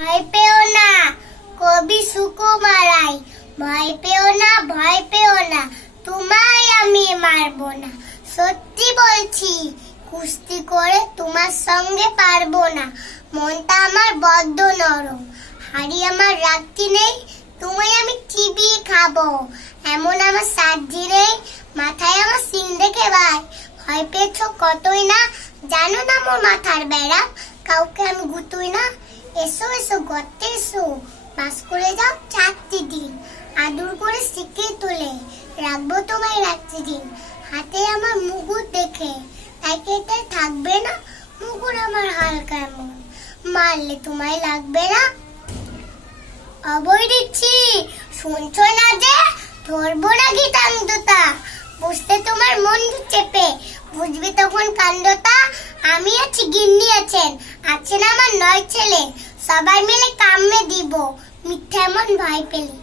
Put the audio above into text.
ভয় পেও না, কবি সুকুমারাই ভয় পেও না, ভয় পেও না, তোমায় আমি মারবো না। সত্যি বলছি, কুস্তি করে তোমার সঙ্গে পারব না। মনটা আমার বদ্ধ নরম, হাড়ি আমার রাখতি নেই, তোমায় আমি চিবিয়ে খাব। এমন আমার সাজি নেই, মাথায় আমার সিং দেখে ভাই। ভয় পেয়েছ কতই না, জানো না মোর মাথার বেড়া কাউকে আমি গুতুই না। এসো এসো, গর্তে এসো। বাস করে যাও চারটি দিন আদর করে শিখে তোলে রাখব তোমায় রাত্রি দিন। হাতে আমার মুগুর দেখে একেতে থাকবে না মুগুর আমার হালকা এমন মারলে তোমায় লাগবে না। অবৈ দিচ্ছি, শুনছো না যে? ধরবো না গীতান্ততা বুঝতে তোমার মন চেপে। বুঝবে কাণ্ডটা আমি আছি গিন্নি আছেন আছেন আমার নয় ছেলে। সবাই মিলে কামে দিব, মিথ্যা এমন ভয় পেলে।